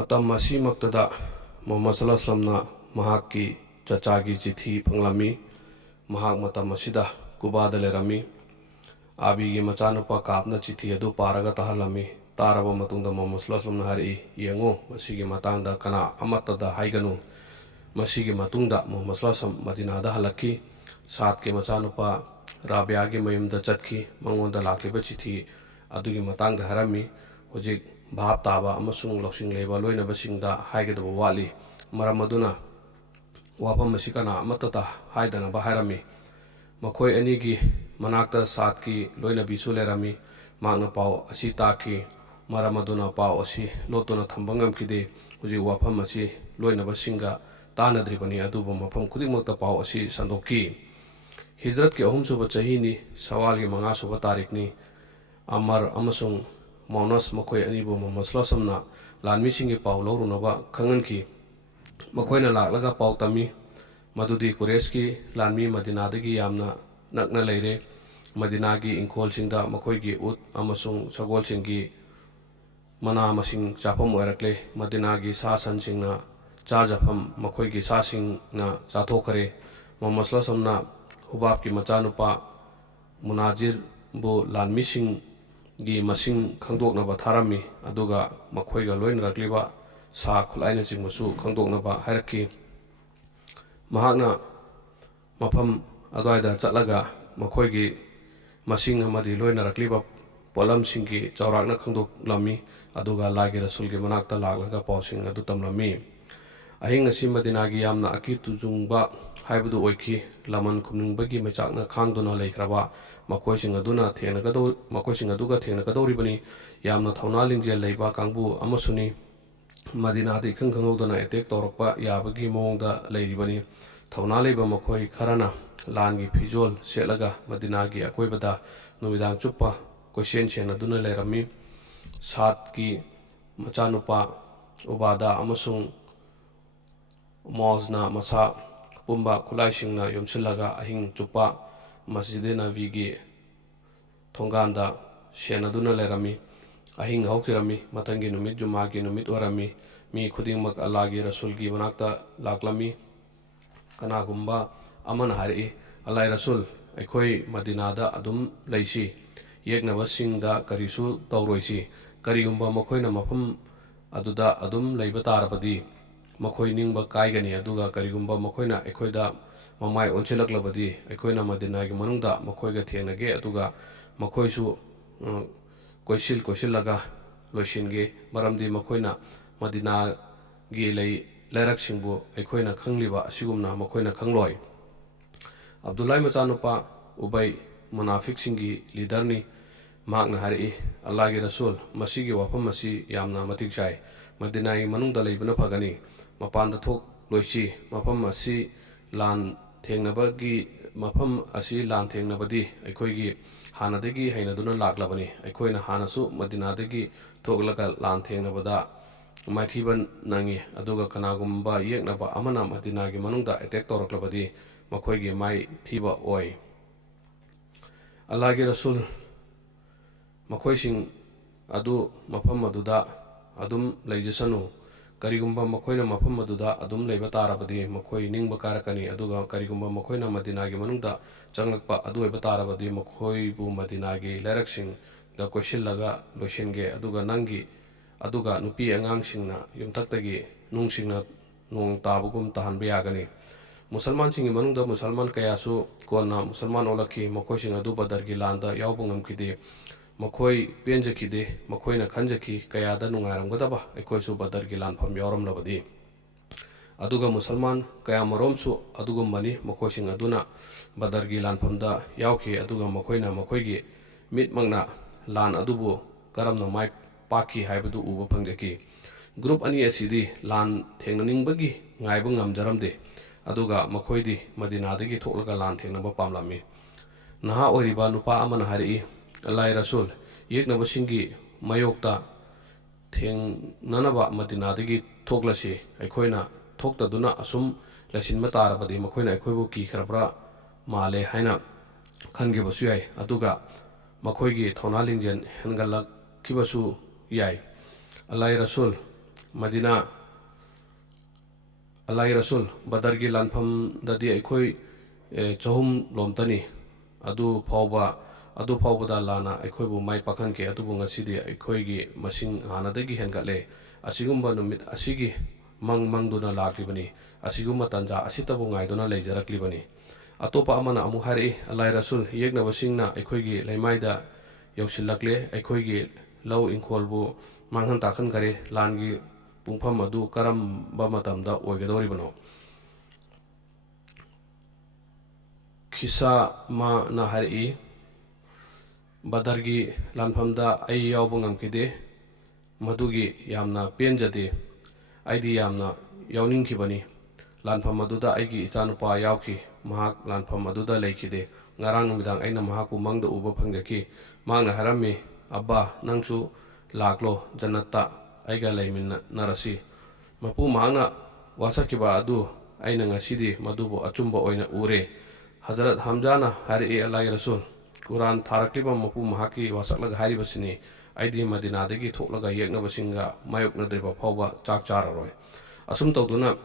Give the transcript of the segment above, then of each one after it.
ꯃꯇꯝ ꯑꯁꯤꯃꯛꯇꯗ ꯃꯨꯍꯝꯃꯗ ꯁꯜꯂꯜꯂꯥꯍꯨ ꯃꯍꯥꯛꯀꯤ ꯆꯆꯥꯒꯤ ꯆꯤꯊꯤ ꯐꯪꯂꯝꯃꯤ. ꯃꯍꯥꯛ ꯃꯇꯝ ꯑꯁꯤꯗ ꯀꯨꯕꯥꯗ ꯂꯩꯔꯝꯃꯤ. ꯑꯥꯕꯤꯒꯤ ꯃꯆꯥꯅꯨꯄꯥ ꯀꯥꯕꯅ ꯆꯤꯊꯤ ꯑꯗꯨ ꯄꯥꯔꯒ ꯇꯥꯍꯜꯂꯝꯃꯤ. ꯇꯥꯔꯕ ꯃꯇꯨꯡꯗ ꯃꯨꯍꯝꯃꯗ ꯁꯜꯂꯜꯂꯥꯍꯨ ꯍꯥꯏꯔꯛꯏ, ꯌꯦꯡꯉꯨ, ꯃꯁꯤꯒꯤ ꯃꯇꯥꯡꯗ ꯀꯅꯥ ꯑꯃꯠꯇꯗ ꯍꯥꯏꯒꯅꯨ. ꯃꯁꯤꯒꯤ ꯃꯇꯨꯡꯗ ꯃꯨꯍꯝꯃꯗ ꯁꯜꯂꯜꯂꯥꯍꯨ ꯃꯗꯤꯅꯥꯗ ꯍꯜꯂꯛꯈꯤ. ꯁꯥꯗꯀꯤ ꯃꯆꯥꯅꯨꯄꯥ ꯔꯥꯕꯤꯌꯥꯒꯤ ꯃꯌꯨꯝꯗ ꯆꯠꯈꯤ. ꯃꯉꯣꯟꯗ ꯂꯥꯛꯂꯤꯕ ꯆꯤꯊꯤ ꯑꯗꯨꯒꯤ ꯃꯇꯥꯡꯗ ꯍꯥꯏꯔꯝꯃꯤ. ꯍꯧꯖꯤꯛ ꯚꯥꯞ ꯇꯥꯕ ꯑꯃꯁꯨꯡ ꯂꯧꯁꯤꯡ ꯂꯩꯕ ꯂꯣꯏꯅꯕꯁꯤꯡꯗ ꯍꯥꯏꯒꯗꯕ ꯋꯥꯠꯂꯤ. ꯃꯔꯝ ꯑꯗꯨꯅ ꯋꯥꯐꯝ ꯑꯁꯤ ꯀꯅꯥ ꯑꯃꯠꯇꯗ ꯍꯥꯏꯗꯅꯕ ꯍꯥꯏꯔꯝꯃꯤ. ꯃꯈꯣꯏ ꯑꯅꯤꯒꯤ ꯃꯅꯥꯛꯇ ꯁꯥꯗꯀꯤ ꯂꯣꯏꯅꯕꯤꯁꯨ ꯂꯩꯔꯝꯃꯤ. ꯃꯍꯥꯛꯅ ꯄꯥꯎ ꯑꯁꯤ ꯇꯥꯈꯤ. ꯃꯔꯝ ꯑꯗꯨꯅ ꯄꯥꯎ ꯑꯁꯤ ꯂꯣꯠꯇꯨꯅ ꯊꯝꯕ ꯉꯝꯈꯤꯗꯦ. ꯍꯧꯖꯤꯛ ꯋꯥꯐꯝ ꯑꯁꯤ ꯂꯣꯏꯅꯕꯁꯤꯡꯒ ꯇꯥꯟꯅꯗ꯭ꯔꯤꯕꯅꯤ, ꯑꯗꯨꯕꯨ ꯃꯐꯝ ꯈꯨꯗꯤꯡꯃꯛꯇ ꯄꯥꯎ ꯑꯁꯤ ꯁꯟꯗꯣꯛꯈꯤ. ꯍꯤꯖ꯭ꯔꯠꯀꯤ 3ꯁꯨꯕ ꯆꯍꯤꯅꯤ. ꯁꯋꯥꯜꯒꯤ 5ꯁꯨꯕ ꯇꯥꯔꯤꯛꯅꯤ. ꯑꯃꯔ ꯑꯃꯁꯨꯡ ꯃꯧꯅꯁ ꯃꯈꯣꯏ ꯑꯅꯤꯕꯨ ꯃꯨꯍꯝꯃꯗ ꯁꯜꯂꯜꯂꯥꯍꯨꯅ ꯂꯥꯟꯃꯤꯁꯤꯡꯒꯤ ꯄꯥꯎ ꯂꯧꯔꯨꯅꯕ ꯈꯪꯍꯟꯈꯤ. ꯃꯈꯣꯏꯅ ꯂꯥꯛꯂꯒ ꯄꯥꯎ ꯇꯝꯃꯤ ꯃꯗꯨꯗꯤ ꯀꯨꯔꯦꯁꯀꯤ ꯂꯥꯟꯃꯤ ꯃꯗꯤꯅꯥꯗꯒꯤ ꯌꯥꯝꯅ ꯅꯛꯅ ꯂꯩꯔꯦ. ꯃꯗꯤꯅꯥꯒꯤ ꯏꯪꯈꯣꯜꯁꯤꯡꯗ ꯃꯈꯣꯏꯒꯤ ꯎꯠ ꯑꯃꯁꯨꯡ ꯁꯒꯣꯜꯁꯤꯡꯒꯤ ꯃꯅꯥ ꯃꯁꯤꯡ ꯆꯥꯐꯝ ꯑꯣꯏꯔꯛꯂꯦ. ꯃꯗꯤꯅꯥꯒꯤ ꯁꯥ ꯁꯟꯁꯤꯡꯅ ꯆꯥꯖꯐꯝ ꯃꯈꯣꯏꯒꯤ ꯁꯥꯁꯤꯡꯅ ꯆꯥꯊꯣꯛꯈ꯭ꯔꯦ. ꯃꯨꯍꯝꯃꯗ ꯁꯜꯂꯜꯂꯥꯍꯨꯅ ꯍꯨꯕꯥꯕꯀꯤ ꯃꯆꯥꯅꯨꯄꯥ ꯃꯨꯅꯥꯖꯤꯔꯕꯨ ꯂꯥꯟꯃꯤꯁꯤꯡꯒꯤ ꯃꯁꯤꯡ ꯈꯪꯗꯣꯛꯅꯕ ꯊꯥꯔꯝꯃꯤ, ꯑꯗꯨꯒ ꯃꯈꯣꯏꯒ ꯂꯣꯏꯅꯔꯛꯂꯤꯕ ꯁꯥ ꯈꯨꯠꯂꯥꯏꯅꯆꯤꯡꯕꯁꯨ ꯈꯪꯗꯣꯛꯅꯕ ꯍꯥꯏꯔꯛꯈꯤ. ꯃꯍꯥꯛꯅ ꯃꯐꯝ ꯑꯗꯨꯋꯥꯏꯗ ꯆꯠꯂꯒ ꯃꯈꯣꯏꯒꯤ ꯃꯁꯤꯡ ꯑꯃꯗꯤ ꯂꯣꯏꯅꯔꯛꯂꯤꯕ ꯄꯣꯠꯂꯝꯁꯤꯡꯒꯤ ꯆꯥꯎꯔꯥꯛꯅ ꯈꯪꯗꯣꯛꯂꯝꯃꯤ, ꯑꯗꯨꯒ ꯂꯥꯏꯒꯤ ꯔꯁꯨꯜꯒꯤ ꯃꯅꯥꯛꯇ ꯂꯥꯛꯂꯒ ꯄꯥꯎꯁꯤꯡ ꯑꯗꯨ ꯇꯝꯂꯝꯃꯤ. ꯑꯍꯤꯡ ꯑꯁꯤ ꯃꯗꯤꯅꯥꯒꯤ ꯌꯥꯝꯅ ꯑꯀꯤ ꯇꯨꯖꯨꯡꯕ ꯍꯥꯏꯕꯗꯨ ꯑꯣꯏꯈꯤ. ꯂꯃꯟ ꯈꯨꯝꯅꯤꯡꯕꯒꯤ ꯃꯩꯆꯥꯛꯅ ꯈꯥꯡꯗꯨꯅ ꯂꯩꯈ꯭ꯔꯕ ꯃꯈꯣꯏꯁꯤꯡ ꯑꯗꯨꯒ ꯊꯦꯡꯅꯒꯗꯧꯔꯤꯕꯅꯤ. ꯌꯥꯝꯅ ꯊꯧꯅꯥ ꯂꯤꯡꯖꯦꯜ ꯂꯩꯕ ꯀꯥꯡꯕꯨ ꯑꯃꯁꯨꯅꯤ. ꯃꯗꯤꯅꯥꯗ ꯏꯈꯪ ꯈꯪꯍꯧꯗꯅ ꯑꯦꯇꯦꯛ ꯇꯧꯔꯛꯄ ꯌꯥꯕꯒꯤ ꯃꯑꯣꯡꯗ ꯂꯩꯔꯤꯕꯅꯤ. ꯊꯧꯅꯥ ꯂꯩꯕ ꯃꯈꯣꯏ ꯈꯔꯅ ꯂꯥꯟꯒꯤ ꯐꯤꯖꯣꯜ ꯁꯦꯠꯂꯒ ꯃꯗꯤꯅꯥꯒꯤ ꯑꯀꯣꯏꯕꯗ ꯅꯨꯃꯤꯗꯥꯡ ꯆꯨꯞꯄ ꯀꯣꯏꯁꯦꯟ ꯁꯦꯟꯅꯗꯨꯅ ꯂꯩꯔꯝꯃꯤ. ꯁꯥꯗꯀꯤ ꯃꯆꯥꯅꯨꯄꯥ ꯎꯕꯥꯗꯥ ꯑꯃꯁꯨꯡ ꯃꯣꯖꯅ ꯃꯁꯥ ꯄꯨꯝꯕ ꯈꯨꯠꯂꯥꯏꯁꯤꯡꯅ ꯌꯣꯝꯁꯤꯜꯂꯒ ꯑꯍꯤꯡ ꯆꯨꯞꯄ ꯃꯁꯖꯤꯗ ꯅꯕꯤꯒꯤ ꯊꯣꯡꯒꯥꯟꯗ ꯁꯦꯟꯅꯗꯨꯅ ꯂꯩꯔꯝꯃꯤ. ꯑꯍꯤꯡ ꯍꯧꯈꯤꯔꯝꯃꯤ. ꯃꯊꯪꯒꯤ ꯅꯨꯃꯤꯠ ꯖꯨꯃꯥꯒꯤ ꯅꯨꯃꯤꯠ ꯑꯣꯏꯔꯝꯃꯤ. ꯃꯤ ꯈꯨꯗꯤꯡꯃꯛ ꯑꯜꯂꯥꯍꯒꯤ ꯔꯁꯨꯜꯒꯤ ꯃꯅꯥꯛꯇ ꯂꯥꯛꯂꯝꯃꯤ. ꯀꯅꯥꯒꯨꯝꯕ ꯑꯃꯅ ꯍꯥꯏꯔꯛꯏ, ꯑꯜꯂꯥꯍꯒꯤ ꯔꯁꯨꯜ, ꯑꯩꯈꯣꯏ ꯃꯗꯤꯅꯥꯗ ꯑꯗꯨꯝ ꯂꯩꯁꯤ. ꯌꯦꯛꯅꯕꯁꯤꯡꯗ ꯀꯔꯤꯁꯨ ꯇꯧꯔꯣꯏꯁꯤ. ꯀꯔꯤꯒꯨꯝꯕ ꯃꯈꯣꯏꯅ ꯃꯐꯝ ꯑꯗꯨꯗ ꯑꯗꯨꯝ ꯂꯩꯕ ꯇꯥꯔꯕꯗꯤ ꯃꯈꯣꯏ ꯅꯤꯡꯕ ꯀꯥꯏꯒꯅꯤ, ꯑꯗꯨꯒ ꯀꯔꯤꯒꯨꯝꯕ ꯃꯈꯣꯏꯅ ꯑꯩꯈꯣꯏꯗ ꯃꯃꯥꯏ ꯑꯣꯟꯁꯤꯜꯂꯛꯂꯕꯗꯤ ꯑꯩꯈꯣꯏꯅ ꯃꯗꯤꯅꯥꯒꯤ ꯃꯅꯨꯡꯗ ꯃꯈꯣꯏꯒ ꯊꯦꯡꯅꯒꯦ, ꯑꯗꯨꯒ ꯃꯈꯣꯏꯁꯨ ꯀꯣꯏꯁꯤꯜꯂꯒ ꯂꯣꯏꯁꯤꯟꯒꯦ. ꯃꯔꯝꯗꯤ ꯃꯈꯣꯏꯅ ꯃꯗꯤꯅꯥꯒꯤ ꯂꯩꯔꯛꯁꯤꯡꯕꯨ ꯑꯩꯈꯣꯏꯅ ꯈꯪꯂꯤꯕ ꯑꯁꯤꯒꯨꯝꯅ ꯃꯈꯣꯏꯅ ꯈꯪꯂꯣꯏ. ꯑꯕꯗꯨꯜꯂꯥꯍꯤ ꯃꯆꯥꯅꯨꯄꯥ ꯎꯕꯩ ꯃꯨꯅꯥꯐꯤꯛꯁꯤꯡꯒꯤ ꯂꯤꯗꯔꯅꯤ. ꯃꯍꯥꯛꯅ ꯍꯥꯏꯔꯛꯏ, ꯑꯜꯂꯥꯍꯒꯤ ꯔꯁꯨꯜ, ꯃꯁꯤꯒꯤ ꯋꯥꯐꯝ ꯑꯁꯤ ꯌꯥꯝꯅ ꯃꯇꯤꯛ ꯆꯥꯏ. ꯃꯗꯤꯅꯥꯒꯤ ꯃꯅꯨꯡꯗ ꯂꯩꯕꯅ ꯐꯒꯅꯤ. ꯃꯄꯥꯟꯗ ꯊꯣꯛꯂꯣꯏꯁꯤ. ꯃꯐꯝ ꯑꯁꯤ ꯂꯥꯟ ꯊꯦꯡꯅꯕꯗꯤ ꯑꯩꯈꯣꯏꯒꯤ ꯍꯥꯟꯅꯗꯒꯤ ꯍꯩꯅꯗꯨꯅ ꯂꯥꯛꯂꯕꯅꯤ. ꯑꯩꯈꯣꯏꯅ ꯍꯥꯟꯅꯁꯨ ꯃꯗꯤꯅꯥꯗꯒꯤ ꯊꯣꯛꯂꯒ ꯂꯥꯟ ꯊꯦꯡꯅꯕꯗ ꯃꯥꯏꯊꯤꯕ ꯅꯪꯉꯤ, ꯑꯗꯨꯒ ꯀꯅꯥꯒꯨꯝꯕ ꯌꯦꯛꯅꯕ ꯑꯃꯅ ꯃꯗꯤꯅꯥꯒꯤ ꯃꯅꯨꯡꯗ ꯑꯦꯇꯦꯛ ꯇꯧꯔꯛꯂꯕꯗꯤ ꯃꯈꯣꯏꯒꯤ ꯃꯥꯏꯊꯤꯕ ꯑꯣꯏ. ꯑꯜꯂꯥꯍꯒꯤ ꯔꯁꯨꯜ, ꯃꯈꯣꯏꯁꯤꯡ ꯑꯗꯨ ꯃꯐꯝ ꯑꯗꯨꯗ ꯑꯗꯨꯝ ꯂꯩꯖꯁꯅꯨ. ꯀꯔꯤꯒꯨꯝꯕ ꯃꯈꯣꯏꯅ ꯃꯐꯝ ꯑꯗꯨꯗ ꯑꯗꯨꯝ ꯂꯩꯕ ꯇꯥꯔꯕꯗꯤ ꯃꯈꯣꯏ ꯅꯤꯡꯕ ꯀꯥꯏꯔꯛꯀꯅꯤ, ꯑꯗꯨꯒ ꯀꯔꯤꯒꯨꯝꯕ ꯃꯈꯣꯏꯅ ꯃꯗꯤꯅꯥꯒꯤ ꯃꯅꯨꯡꯗ ꯆꯪꯂꯛꯄ ꯑꯗꯨ ꯑꯣꯏꯕ ꯇꯥꯔꯕꯗꯤ ꯃꯈꯣꯏꯕꯨ ꯃꯗꯤꯅꯥꯒꯤ ꯂꯩꯔꯛꯁꯤꯡꯗ ꯀꯣꯏꯁꯤꯜꯂꯒ ꯂꯣꯏꯁꯤꯟꯒꯦ, ꯑꯗꯨꯒ ꯅꯨꯄꯤ ꯑꯉꯥꯡꯁꯤꯡꯅ ꯌꯨꯝꯊꯛꯇꯒꯤ ꯅꯨꯡꯁꯤꯡꯅ ꯅꯣꯡ ꯇꯥꯕꯒꯨꯝ ꯇꯥꯍꯟꯕ ꯌꯥꯒꯅꯤ. ꯃꯨꯁꯜꯃꯥꯟꯁꯤꯡꯒꯤ ꯃꯅꯨꯡꯗ ꯃꯨꯁꯜꯃꯥꯟ ꯀꯌꯥꯁꯨ ꯀꯣꯟꯅ ꯃꯨꯁꯜꯃꯥꯟ ꯑꯣꯜꯂꯛꯈꯤ. ꯃꯈꯣꯏꯁꯤꯡ ꯑꯗꯨ ꯕꯗꯔꯒꯤ ꯂꯥꯟꯗ ꯌꯥꯎꯕ ꯉꯝꯈꯤꯗꯦ. ꯃꯈꯣꯏ ꯄꯦꯟꯖꯈꯤꯗꯦ. ꯃꯈꯣꯏꯅ ꯈꯟꯖꯈꯤ, ꯀꯌꯥꯗ ꯅꯨꯡꯉꯥꯏꯔꯝꯒꯗꯕ ꯑꯩꯈꯣꯏꯁꯨ ꯕꯗꯔꯒꯤ ꯂꯥꯟꯐꯝ ꯌꯥꯎꯔꯝꯂꯕꯗꯤ. ꯑꯗꯨꯒ ꯃꯨꯁꯜꯃꯥꯟ ꯀꯌꯥꯃꯔꯣꯝꯁꯨ ꯑꯗꯨꯒꯨꯝꯕꯅꯤ. ꯃꯈꯣꯏꯁꯤꯡ ꯑꯗꯨꯅ ꯕꯗꯔꯒꯤ ꯂꯥꯟꯐꯝꯗ ꯌꯥꯎꯈꯤ, ꯑꯗꯨꯒ ꯃꯈꯣꯏꯅ ꯃꯈꯣꯏꯒꯤ ꯃꯤꯠꯃꯛꯅ ꯂꯥꯟ ꯑꯗꯨꯕꯨ ꯀꯔꯝꯅ ꯃꯥꯏ ꯄꯥꯛꯈꯤ ꯍꯥꯏꯕꯗꯨ ꯎꯕ ꯐꯪꯖꯈꯤ. ꯒ꯭ꯔꯨꯞ ꯑꯅꯤ ꯑꯁꯤꯗꯤ ꯂꯥꯟ ꯊꯦꯡꯅꯅꯤꯡꯕꯒꯤ ꯉꯥꯏꯕ ꯉꯝꯖꯔꯝꯗꯦ, ꯑꯗꯨꯒ ꯃꯈꯣꯏꯗꯤ ꯃꯗꯤꯅꯥꯗꯒꯤ ꯊꯣꯛꯂꯒ ꯂꯥꯟ ꯊꯦꯡꯅꯕ ꯄꯥꯝꯂꯝꯃꯤ. ꯅꯍꯥ ꯑꯣꯏꯔꯤꯕ ꯅꯨꯄꯥ ꯑꯃꯅ ꯍꯥꯏꯔꯛꯏ, ꯑꯜꯂꯥꯍꯒꯤ ꯔꯁꯨꯜ, ꯌꯦꯛꯅꯕꯁꯤꯡꯒꯤ ꯃꯥꯌꯣꯛꯇ ꯊꯦꯡꯅꯅꯕ ꯃꯗꯤꯅꯥꯗꯒꯤ ꯊꯣꯛꯂꯁꯤ. ꯑꯩꯈꯣꯏꯅ ꯊꯣꯛꯇꯗꯨꯅ ꯑꯁꯨꯝ ꯂꯩꯁꯤꯟꯕ ꯇꯥꯔꯕꯗꯤ ꯃꯈꯣꯏꯅ ꯑꯩꯈꯣꯏꯕꯨ ꯀꯤꯈ꯭ꯔꯕ꯭ꯔꯥ ꯃꯥꯜꯂꯦ ꯍꯥꯏꯅ ꯈꯟꯈꯤꯕꯁꯨ ꯌꯥꯏ, ꯑꯗꯨꯒ ꯃꯈꯣꯏꯒꯤ ꯊꯧꯅꯥ ꯂꯤꯡꯖꯦꯜ ꯍꯦꯟꯒꯠꯂꯛꯈꯤꯕꯁꯨ ꯌꯥꯏ. ꯑꯜꯂꯥꯍꯒꯤ ꯔꯁꯨꯜ, Madina Alai Rasul Badargi Lanfam Dadi Aikoi Chahum Lomtani Adu Pauba Lana Aikoibu Mai Pakanke Adubu Ngasidi Aikoigi Masing Hanadagi Hengale Asigumba Numit Asigi Mangduna Laklibani Asiguma Tanja Asitabu Ngaidona Lejaraklibani Atopa Amana Amuhari Alai Rasul Yegna Basingna Aikoigi Laimaida Yausilakle Aikoigi Lau Inkolbu Manghan Takan Kare Langi Pungpam Adu Karam Bamatamda Oigadoribano Kisa Ma Nahari Badargi Lanfamda Ay Yaubungam Kide Madugi Yamna Penjade Aidi Yamna Yauning Kibani Lanfam Maduda Aigi Itanupa Yauki Mahak Lanfam Maduda Lakide Ngarang Midang Aina Mahaku Mangda Uba Pangaki Magna Harami Abba Nangsu Laklo Janata Aiga Laymin Narasi Mapu Magna Wasakiba Adu Aina Ngasidi Madubo Achumba Oina Ure Hazrat Hamjana Hari Alai Rasul Quran Tarakliba Mapu Mahaki Wasaklag Hari Basini Aidi Madinadagi Toklaga Yekna Basinga Mayok Nadriba Pauba Chak Chararoy Asum Tawduna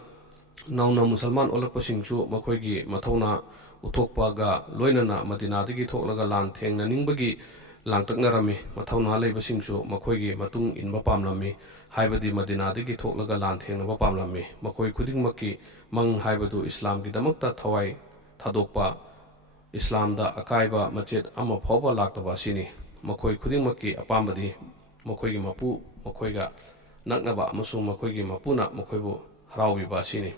Nauna Musalman Olakpasingchu Makoigi Matona Utokpaga Loinana Madinadagi Toklaga Lan Teng Naningbagi Langtaknarami Matona Labasingchu Makoigi Matung in Bapamlami Haibadi Madinadagi Toklaga Lan Teng Bapamlami Makoi Kuding Maki Mang Haibadu Islam Gidamakta Tawai Tadokpa Islam da Akaiba Machet Ama Pauba Laktaba Sini Makoi Kuding Maki Apambadi Makoigi Mapu Makoiga Naknaba Musum Makoigi Mapuna Makoibu Harawi Basini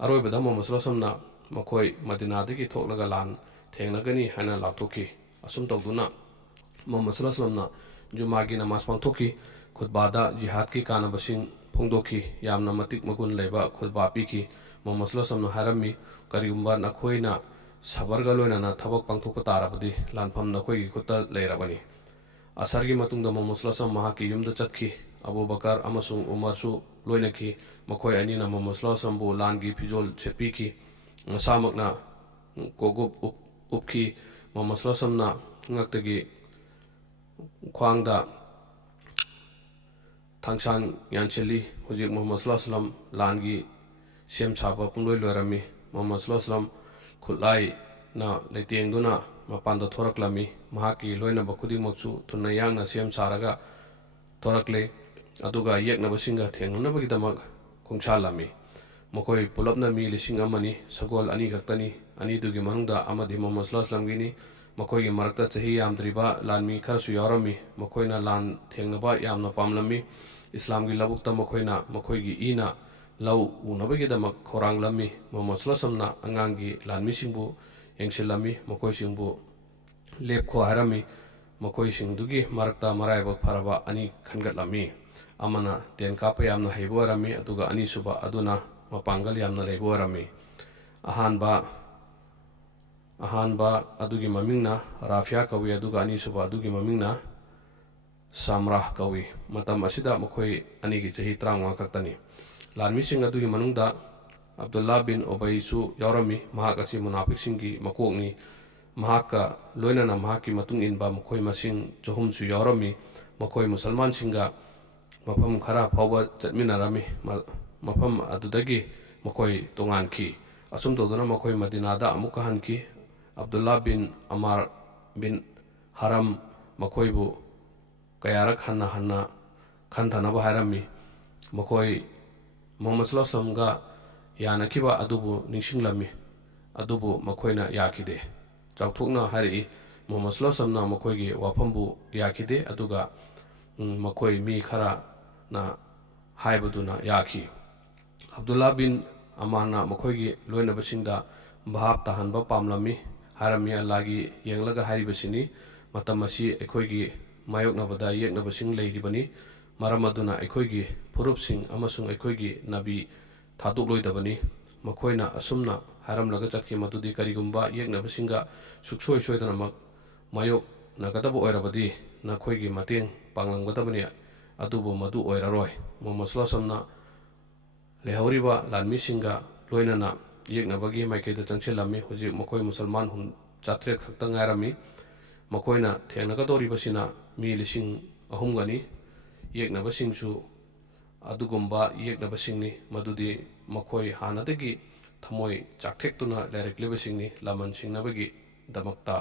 Aroi Badama Muslosamna Makoi Madinadagi Toklaga Lan Tengnagani Hana Latoki Asum Tawduna Mohammad Jumagi Namas Pangtoki Khutbada Jihad ki Kana Basing Pongdoki Yamna Matik Magun Leba Khutba Piki Mohammad Harami Kariumba Nakoina Sabargaloina Tabak Pangtoka Tarabadi Lanpam Nakoi Kuta Lerabani Asargi Matunda Mohammad Mahaki Yumda Chatki Abu Bakar Amasung Umarsu Loinaki Makoi Anina Mohammad Bu Langi Pijol Chepiki Masamakna Kogup Upki Mohammad na Ngaktagi Kwangda Tangsang Yancheli Hujik Muhammad Langi Siem Chapa Punloi Lorami Muhammad Kulai na Letiengduna Mapanda Thoraklami Mahaki Loina Bakudi Maksu Tunayang na Siem Saraga Thorakle Aduga Yekna Basinga Tengunaba Gidamak Kongchalami Makoi Pulapna Mi Lising Amani Sagol Ani Kaktani Ani Dugi Manungda Amadi Muhammad Gini Makoi Marakta Chahi Amdriba Lanmi Karsu Yarami Makoina Lan Tengnaba Yamna Pamlami Islam gi Labukta Makoina Makoigi Ina Lau Unabagidamak Korang Lami Muhammad na Angangi Lanmi Singbu Yengsilami Makoi Singbu Lepko Harami Makoi Singdugi Marakta Maraiba Paraba Ani Khangat Lami Amana Ten Kapa Yamna Hebuarami Aduga Ani Suba Aduna Mapangal Yamna Lebuarami Ahanba Adugi Mamingna Rafia Kawi Aduga Ani Suba Adugi Mamingna Samrah Kawi Matam Asida Makoi Anigi Chahi Trangwa Kaktani Lanmi Sing Adugi Manungda Abdullah bin Obaysu Yaurami Mahakasi Munafik Singi Makokni Mahaka Loinana Mahaki Matung Inba Makoi Masing Johumsu Yaurami Makoi Musalman Singa Mapam Khara Pauba Chatminarami Mapam Adudagi Makoi Tonganki Asum Toduna Makoi Madinada Amukahanki Abdullah bin Amar bin Haram Makoibu Kayarak Hanna Kantanaba Harami Makoi Muhammad ga Yanakiba Adubu Nishinglami Adubu Makoina Yakide Chautukna Hari Muhammad na Makoigi Wapambu Yakide Aduga Makoi Mi Khara na Haibaduna Yaki Abdullah bin Amana Makoigi Loina Basinda Bahab Tahanba Pamlami Harami Alagi Yanglaga Hari Basini Matamasi Ekoigi Mayok Nabada Yek Nabasing Lady Bani Maramaduna Ekoigi Purup Sing Amasung Ekoigi Nabi Taduk Loidabani Makoina Asumna Haram Lagachaki Matudi Karigumba Yek Nabasinga Suksoi Shoidanamak Mayok Nagadabo Oirabadi Nakoigi Mating Panglang Gatabani Adubu Madu Oiraroi Momaslosamna Lehoriba Lanmi Singa Loinana Yek Nabagi Maikeda Changsilami Huji Makoi Musalman Hun Chatret Kaktangarami Makoina Tenakadori Basina Mi Lising Ahumgani Yek Nabasingsu ꯑꯗꯨꯒꯨꯝꯕ ꯌꯦꯛꯅꯕꯁꯤꯡꯅꯤ ꯃꯗꯨꯗꯤ ꯃꯈꯣꯏ ꯍꯥꯟꯅꯗꯒꯤ ꯊꯃꯣꯏ ꯆꯥꯛꯊꯦꯛꯇꯨꯅ ꯂꯩꯔꯛꯂꯤꯕꯁꯤꯡꯅꯤ ꯂꯃꯟ ꯁꯤꯡꯅꯕꯒꯤꯗꯃꯛꯇ